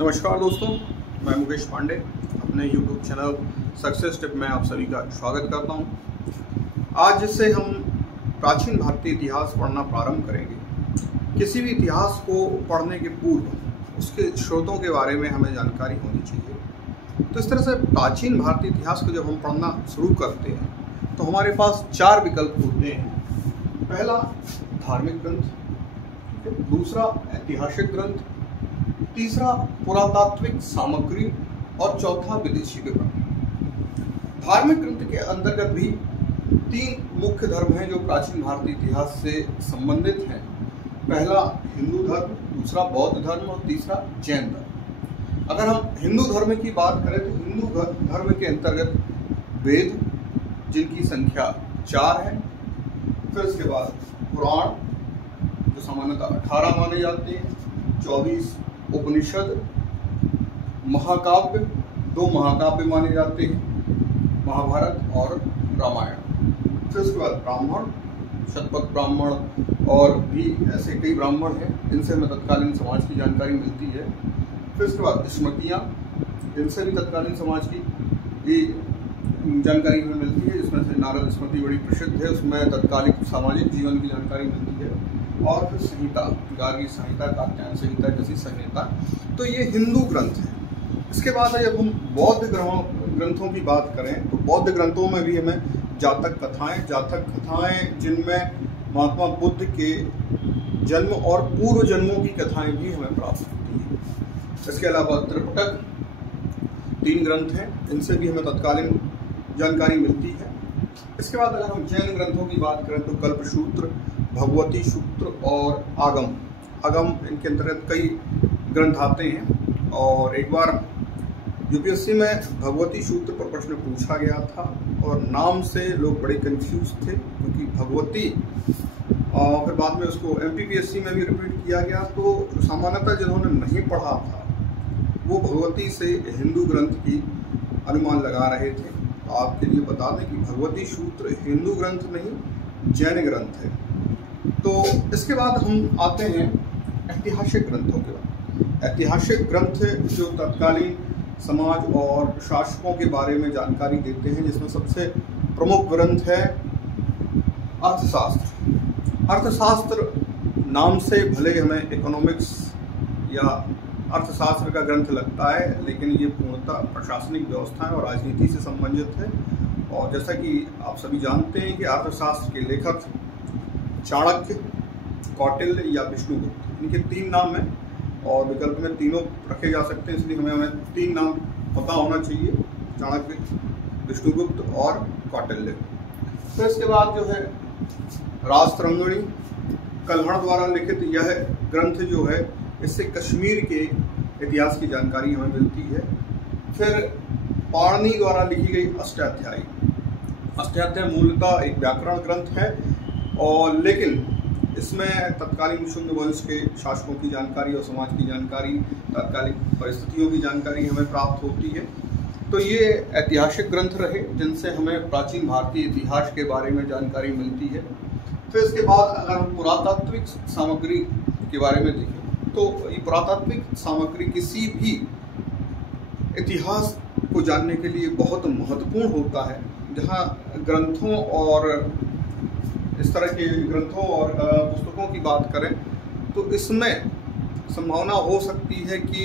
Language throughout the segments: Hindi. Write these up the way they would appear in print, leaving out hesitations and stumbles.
नमस्कार दोस्तों, मैं मुकेश पांडे अपने YouTube चैनल सक्सेस टिप में आप सभी का स्वागत करता हूं। आज से हम प्राचीन भारतीय इतिहास पढ़ना प्रारंभ करेंगे। किसी भी इतिहास को पढ़ने के पूर्व उसके स्रोतों के बारे में हमें जानकारी होनी चाहिए। तो इस तरह से प्राचीन भारतीय इतिहास को जब हम पढ़ना शुरू करते हैं तो हमारे पास चार विकल्प होते हैं। पहला धार्मिक ग्रंथ, दूसरा ऐतिहासिक ग्रंथ, तीसरा पुरातात्विक सामग्री और चौथा विदेशी विवरण। धार्मिक ग्रंथ के अंतर्गत भी तीन मुख्य धर्म हैं जो प्राचीन भारतीय इतिहास से संबंधित हैं। पहला हिंदू धर्म, दूसरा बौद्ध धर्म और तीसरा जैन धर्म। अगर हम हिंदू धर्म की बात करें तो हिंदू धर्म के अंतर्गत वेद, जिनकी संख्या 4 है, फिर उसके बाद पुराण जो सामान्यतः 18 माने जाते हैं, 24 उपनिषद, महाकाव्य 2 महाकाव्य माने जाते हैं, महाभारत और रामायण। फिर उसके बाद ब्राह्मण, शतपथ ब्राह्मण और भी ऐसे कई ब्राह्मण हैं जिनसे हमें तत्कालीन समाज की जानकारी मिलती है। फिर उसके बाद स्मृतियाँ, जिनसे भी तत्कालीन समाज की भी जानकारी हमें मिलती है, जिसमें से नारद स्मृति बड़ी प्रसिद्ध है, उसमें तत्कालिक सामाजिक जीवन की जानकारी मिलती है। और फिर संहिता, गार्गी संहिता, कात्यायन संहिता जैसी संहिता। तो ये हिंदू ग्रंथ है। इसके बाद जब हम बौद्ध ग्रंथों की बात करें तो बौद्ध ग्रंथों में भी हमें जातक कथाएं जिनमें महात्मा बुद्ध के जन्म और पूर्व जन्मों की कथाएं भी हमें प्राप्त होती हैं। इसके अलावा त्रिपिटक 3 ग्रंथ हैं, इनसे भी हमें तत्कालीन जानकारी मिलती है। इसके बाद अगर हम जैन ग्रंथों की बात करें तो कल्पसूत्र, भगवती सूत्र और आगम इनके अंतर्गत कई ग्रंथ आते हैं। और एक बार यूपीएससी में भगवती सूत्र पर प्रश्न पूछा गया था और नाम से लोग बड़े कंफ्यूज थे, क्योंकि भगवती और फिर बाद में उसको एमपीपीएससी में भी रिपीट किया गया। तो सामान्यतः जिन्होंने नहीं पढ़ा था वो भगवती से हिंदू ग्रंथ की अनुमान लगा रहे थे। तो आपके लिए बता दें कि भगवती सूत्र हिंदू ग्रंथ नहीं, जैन ग्रंथ है। तो इसके बाद हम आते हैं ऐतिहासिक ग्रंथों के बाद। ऐतिहासिक ग्रंथ जो तत्कालीन समाज और शासकों के बारे में जानकारी देते हैं, जिसमें सबसे प्रमुख ग्रंथ है अर्थशास्त्र। अर्थशास्त्र नाम से भले हमें इकोनॉमिक्स या अर्थशास्त्र का ग्रंथ लगता है, लेकिन ये पूर्णतः प्रशासनिक व्यवस्थाएं और राजनीति से संबंधित है। और जैसा कि आप सभी जानते हैं कि अर्थशास्त्र के लेखक चाणक्य, कौटिल्य या विष्णुगुप्त, इनके 3 नाम हैं और विकल्प में तीनों रखे जा सकते हैं, इसलिए हमें 3 नाम पता होना चाहिए, चाणक्य, विष्णुगुप्त और कौटिल्य। तो इसके बाद जो है राजतरंगिणी, कल्हड़ द्वारा लिखित यह ग्रंथ जो है, इससे कश्मीर के इतिहास की जानकारी हमें मिलती है। फिर पाणिनि द्वारा लिखी गई अष्टाध्यायी। अष्टाध्यायी मूलतः एक व्याकरण ग्रंथ है और लेकिन इसमें तत्कालीन शुंग वंश के शासकों की जानकारी और समाज की जानकारी, तत्कालीन परिस्थितियों की जानकारी हमें प्राप्त होती है। तो ये ऐतिहासिक ग्रंथ रहे जिनसे हमें प्राचीन भारतीय इतिहास के बारे में जानकारी मिलती है। फिर इसके बाद अगर हम पुरातात्विक सामग्री के बारे में देखें तो ये पुरातात्विक सामग्री किसी भी इतिहास को जानने के लिए बहुत महत्वपूर्ण होता है। जहाँ ग्रंथों और इस तरह के ग्रंथों और पुस्तकों की बात करें तो इसमें संभावना हो सकती है कि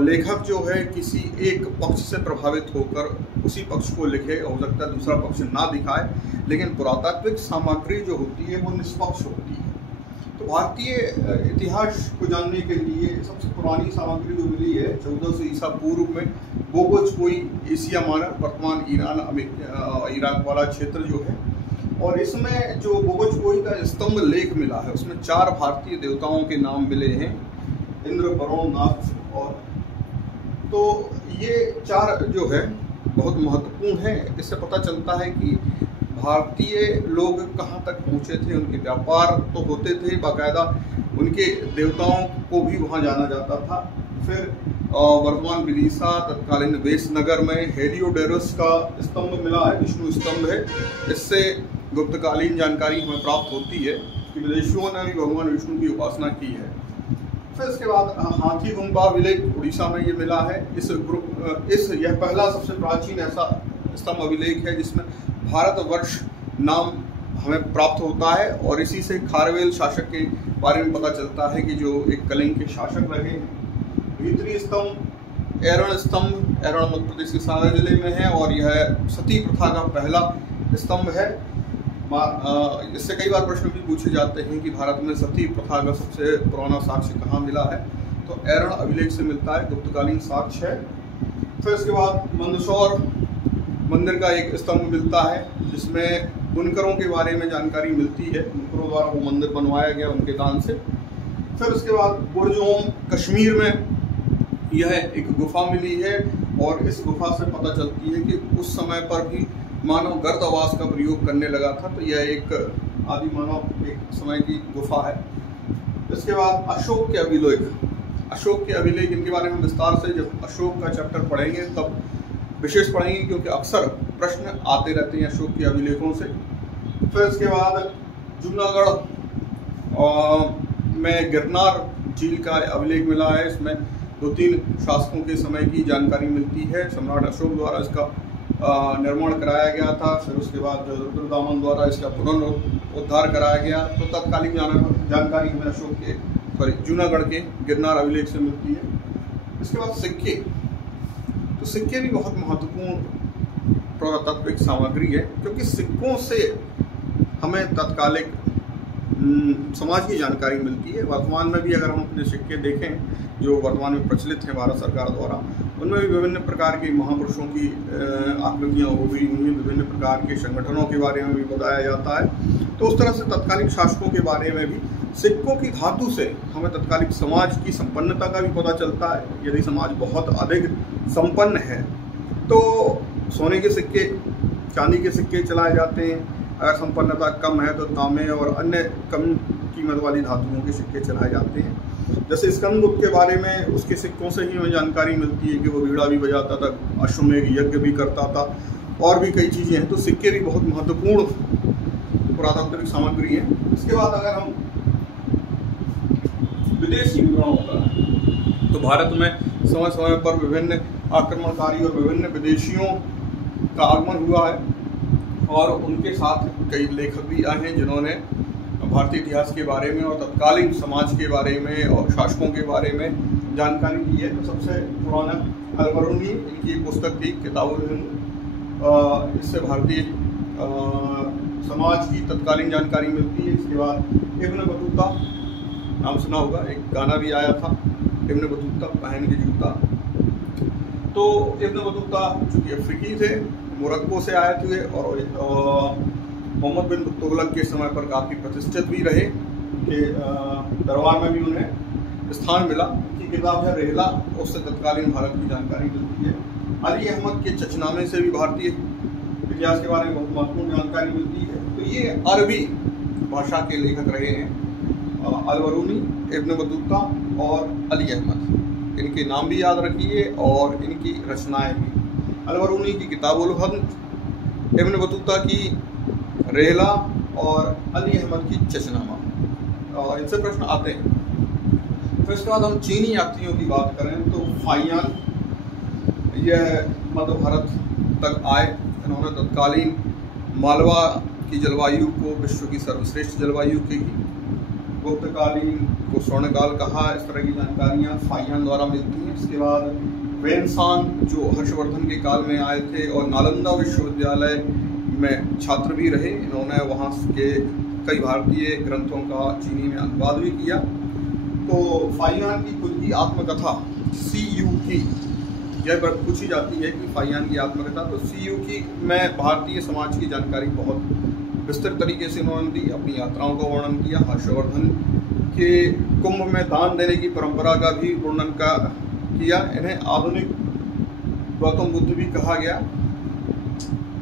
लेखक जो है किसी एक पक्ष से प्रभावित होकर उसी पक्ष को लिखे, हो सकता है दूसरा पक्ष ना दिखाए, लेकिन पुरातात्विक सामग्री जो होती है वो निष्पक्ष होती है। तो भारतीय इतिहास को जानने के लिए सबसे पुरानी सामग्री जो मिली है 1400 ईसा पूर्व में, बोगोज-कोई एशिया माइनर, वर्तमान ईरान इराक वाला क्षेत्र जो है, और इसमें जो बोगोज-कोई का स्तंभ लेख मिला है उसमें 4 भारतीय देवताओं के नाम मिले हैं, इंद्र, वरुण, नाग और। तो ये 4 जो है बहुत महत्वपूर्ण है। इससे पता चलता है कि भारतीय लोग कहाँ तक पहुँचे थे, उनके व्यापार तो होते थे, बाकायदा उनके देवताओं को भी वहाँ जाना जाता था। फिर वर्तमान विदिशा तत्कालीन वेशनगर में हेलियोडोरस का स्तंभ मिला है, विष्णु स्तंभ है। इससे गुप्तकालीन जानकारी हमें प्राप्त होती है कि विदेशियों ने भी भगवान विष्णु की उपासना की है। फिर इसके बाद हाथी गुम्बा अभिलेख उड़ीसा में ये मिला है। यह पहला सबसे प्राचीन ऐसा स्तंभ अभिलेख है जिसमें भारतवर्ष नाम हमें प्राप्त होता है, और इसी से खारवेल शासक के बारे में पता चलता है कि जो एक कलिंग के शासक रहे हैं। भीतरी स्तंभ ऐरण स्तंभ, ऐरण मध्य प्रदेश के सागर जिले में है, और यह सती प्रथा का पहला स्तंभ है। इससे कई बार प्रश्न भी पूछे जाते हैं कि भारत में सती प्रथा का सबसे पुराना साक्ष्य कहाँ मिला है, तो ऐरण अभिलेख से मिलता है, गुप्तकालीन साक्ष्य है। फिर इसके बाद मंदसौर मंदिर का एक स्तंभ मिलता है जिसमें बुनकरों के बारे में जानकारी मिलती है, बुनकरों द्वारा वो मंदिर बनवाया गया उनके दान से। फिर उसके बाद बुर्ज-ओम कश्मीर में यह एक गुफा मिली है, और इस गुफा से पता चलती है कि उस समय पर भी मानव गर्त आवास का प्रयोग करने लगा था, तो यह एक आदि मानव एक समय की गुफा है। इसके बाद अशोक के अभिलेख, अशोक के अभिलेख इनके बारे में विस्तार से जब अशोक का चैप्टर पढ़ेंगे तब विशेष पढ़ेंगे, क्योंकि अक्सर प्रश्न आते रहते हैं अशोक के अभिलेखों से। फिर इसके बाद जूनागढ़ में गिरनार झील का अभिलेख मिला है। इसमें 2-3 शासकों के समय की जानकारी मिलती है। सम्राट अशोक द्वारा इसका निर्माण कराया गया था, फिर उसके बाद रुद्रदामन द्वारा इसका पुनरुद्धार कराया गया। तो तत्कालीन जानकारी हमें जूनागढ़ के गिरनार अभिलेख से मिलती है। इसके बाद सिक्के, तो सिक्के भी बहुत महत्वपूर्ण पुरातात्विक सामग्री है, क्योंकि सिक्कों से हमें तत्कालिक समाज की जानकारी मिलती है। वर्तमान में भी अगर हम अपने सिक्के देखें जो वर्तमान में प्रचलित हैं भारत सरकार द्वारा, उनमें भी विभिन्न प्रकार के महापुरुषों की आकृतियाँ उभरी हुई हैं, विभिन्न प्रकार के संगठनों के बारे में भी बताया जाता है। तो उस तरह से तत्कालिक शासकों के बारे में भी सिक्कों की धातु से हमें तत्कालिक समाज की संपन्नता का भी पता चलता है। यदि समाज बहुत अधिक संपन्न है तो सोने के सिक्के, चांदी के सिक्के चलाए जाते हैं, अगर संपन्नता कम है तो तांबे और अन्य कम कीमत वाली धातुओं के सिक्के चलाए जाते हैं। जैसे स्कंदगुप्त के बारे में उसके सिक्कों से ही हमें जानकारी मिलती है कि वो वीणा भी बजाता था, अश्वमेघ यज्ञ भी करता था, और भी कई चीज़ें हैं। तो सिक्के भी बहुत महत्वपूर्ण पुरातात्विक सामग्री है। इसके बाद अगर हम विदेशी विवरणों का, तो भारत में समय समय पर विभिन्न आक्रमणकारी और विभिन्न विदेशियों का आगमन हुआ है, और उनके साथ कई लेखक भी आए हैं जिन्होंने भारतीय इतिहास के बारे में और तत्कालीन समाज के बारे में और शासकों के बारे में जानकारी दी है। तो सबसे पुराना अल-बरूनी, इनकी पुस्तक थी किताब-उल-हिंद, इससे भारतीय समाज की तत्कालीन जानकारी मिलती है। इसके बाद इब्न बतूता, नाम सुना होगा, एक गाना भी आया था, इब्न बतूता पहन के जूता। तो इब्न बतूता चूँकि अफ्रीकी थे, मोरक्को से आए थे, और मोहम्मद बिन तुगलक के समय पर काफ़ी प्रतिष्ठित भी रहे, कि दरबार में भी उन्हें स्थान मिला। उनकी किताब है रेहला, उससे तत्कालीन भारत की जानकारी मिलती है। अली अहमद के चचनामे से भी भारतीय इतिहास के बारे में बहुत महत्वपूर्ण जानकारी मिलती है। तो ये अरबी भाषा के लेखक रहे हैं, अल-बरूनी, इब्न बतूता और अली अहमद। इनके नाम भी याद रखिए और इनकी रचनाएं भी। अल-बरूनी की किताब-उल-हिंद, इब्न बतूता की रेहला और अली अहमद की चचनामा, और इनसे प्रश्न आते हैं। फिर इसके बाद हम चीनी यात्रियों की बात करें तो फाहियान, यह मध्य भारत तक आए। इन्होंने तत्कालीन मालवा की जलवायु को विश्व की सर्वश्रेष्ठ जलवायु की, गुप्तकालीन को स्वर्णकाल कहा, इस तरह की जानकारियाँ फाहियान द्वारा मिलती हैं। इसके बाद वेनसांग जो हर्षवर्धन के काल में आए थे और नालंदा विश्वविद्यालय में छात्र भी रहे, इन्होंने वहाँ के कई भारतीय ग्रंथों का चीनी में अनुवाद भी किया। तो फाहियान की खुद की आत्मकथा CUकी, यह पूछी जाती है कि फाहियान की आत्मकथा, तो CUकी में भारतीय समाज की जानकारी बहुत विस्तृत तरीके से उन्होंने दी, अपनी यात्राओं का वर्णन किया, हर्षवर्धन के कुंभ में दान देने की परंपरा का भी वर्णन किया। इन्हें आधुनिक गौतम बुद्ध भी कहा गया।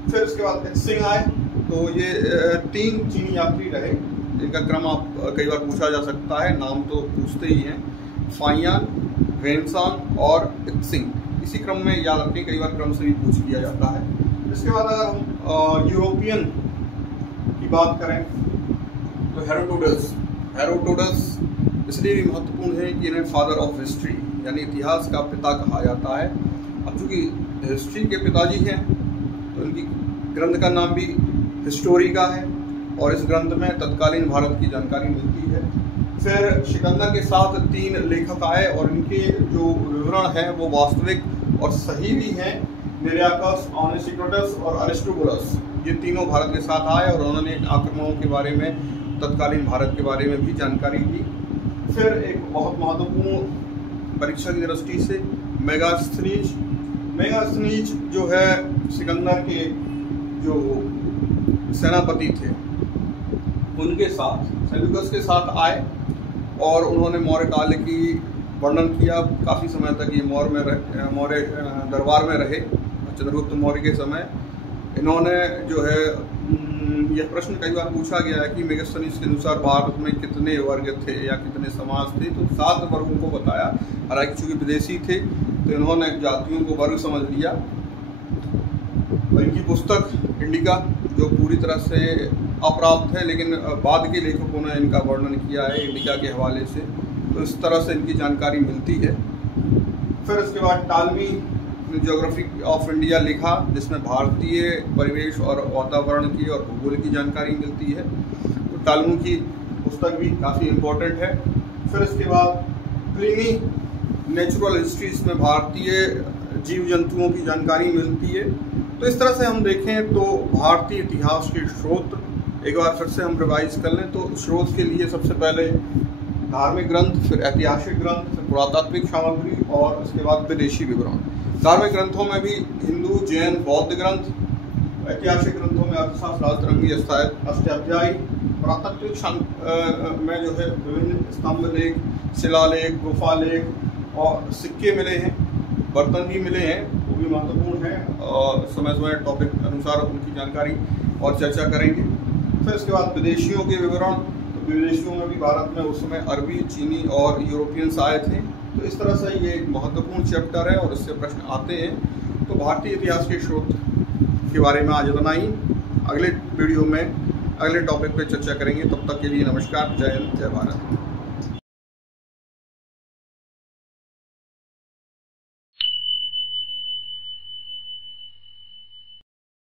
फिर इसके बाद सिंह आए, तो ये 3 चीनी यात्री रहे, इनका क्रम आप कई बार पूछा जा सकता है, नाम तो पूछते ही हैं, फाहियान, वेनसांग और सिंह, इसी क्रम में याद रखें, कई बार क्रम से भी पूछ लिया जाता है। इसके बाद अगर हम यूरोपियन की बात करें तो हेरोडोटस इसलिए भी महत्वपूर्ण है कि इन्हें फादर ऑफ हिस्ट्री यानी इतिहास का पिता कहा जाता है। अब चूँकि हिस्ट्री के पिताजी हैं तो इनकी ग्रंथ का नाम भी हिस्टोरिका है और इस ग्रंथ में तत्कालीन भारत की जानकारी मिलती है। फिर सिकंदर के साथ 3 लेखक आए और इनके जो विवरण हैं वो वास्तविक और सही भी हैं। निरियाकस, ऑनेसिक्रोटस और अरिस्टोबुलस, ये तीनों भारत के साथ आए और उन्होंने आक्रमणों के बारे में, तत्कालीन भारत के बारे में भी जानकारी दी। फिर एक बहुत महत्वपूर्ण परीक्षा की दृष्टि से मेगास्थनीज जो है सिकंदर के जो सेनापति थे उनके साथ, सेल्यूकस के साथ आए और उन्होंने मौर्य काल की वर्णन किया। काफ़ी समय तक ये मौर्य दरबार में रहे। चंद्रगुप्त मौर्य के समय इन्होंने जो है, यह प्रश्न कई बार पूछा गया है कि मेगास्थनीज के अनुसार भारत में कितने वर्ग थे या कितने समाज थे, तो 7 वर्गों को बताया। हालांकि चूंकि विदेशी थे तो इन्होंने जातियों को वर्ग समझ लिया। और इनकी पुस्तक इंडिका जो पूरी तरह से अप्राप्त है, लेकिन बाद के लेखकों ने इनका वर्णन किया है इंडिका के हवाले से, तो इस तरह से इनकी जानकारी मिलती है। फिर इसके बाद टालमी ज्योग्राफी ऑफ इंडिया लिखा, जिसमें भारतीय परिवेश और वातावरण की और भूगोल की जानकारी मिलती है। तो टालमी की पुस्तक भी काफ़ी इम्पोर्टेंट है। फिर इसके बाद प्लिनी नेचुरल हिस्ट्री, इसमें भारतीय जीव जंतुओं की जानकारी मिलती है। तो इस तरह से हम देखें तो भारतीय इतिहास के स्रोत एक बार फिर से हम रिवाइज कर लें तो स्रोत के लिए सबसे पहले धार्मिक ग्रंथ, फिर ऐतिहासिक ग्रंथ, फिर पुरातात्विक सामग्री और उसके बाद विदेशी विवरण। धार्मिक ग्रंथों में भी हिंदू, जैन, बौद्ध ग्रंथ, ऐतिहासिक ग्रंथों में अर्थशास्त्र, राजतरंगी, अष्टाध्यायी, पुरातात्विक में जो है विभिन्न स्तंभ लेख, शिलालेख, गुफा लेख और सिक्के मिले हैं, बर्तन भी मिले हैं, वो भी महत्वपूर्ण हैं और समय समय टॉपिक अनुसार उनकी जानकारी और चर्चा करेंगे। फिर इसके बाद विदेशियों के विवरण, तो विदेशियों में भी भारत में उस समय अरबी, चीनी और यूरोपियंस आए थे। तो इस तरह से ये एक महत्वपूर्ण चैप्टर है और इससे प्रश्न आते हैं। तो भारतीय इतिहास के स्रोत के बारे में आज इतना ही। अगले वीडियो में अगले टॉपिक पे चर्चा करेंगे। तब तक के लिए नमस्कार, जय हिंद, जय भारत।